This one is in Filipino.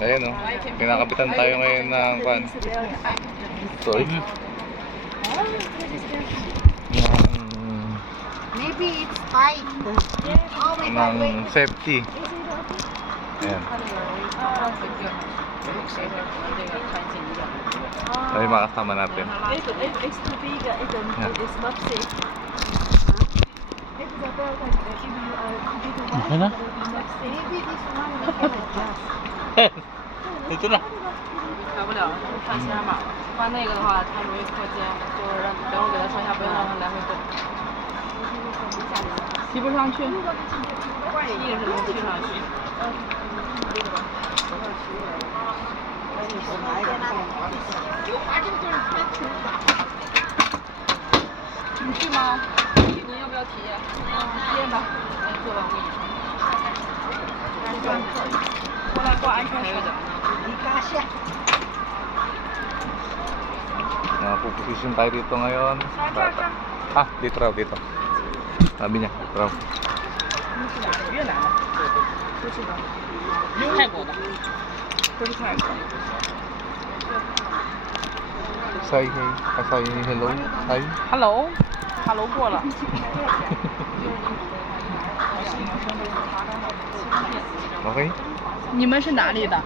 Ayan o. Pinakapitan tayo ngayon ng pan. Sorry. Maybe it's tight. Oh my God, wait. Ng safety. Ayan. Ay, mga kasama natin. It's too big. It's not safe. Ano na? Maybe this one we can adjust. Ito na. 调不了，换线码。换那个的话，它容易脱肩，就是让等我给它上下，不要让它来回动。提不上去，踢也是能踢上去。你去吗？你要不要体验？体验吧，来坐吧，我给你穿。过来挂安全绳。Nakapuposisyon tayo dito ngayon. Ah, dito raw, dito. Sabi niya, dito raw. 泰国的，都是泰国。 Say hey. Say hello. Hi. Hello 过了。 Okay? 你们是哪里的？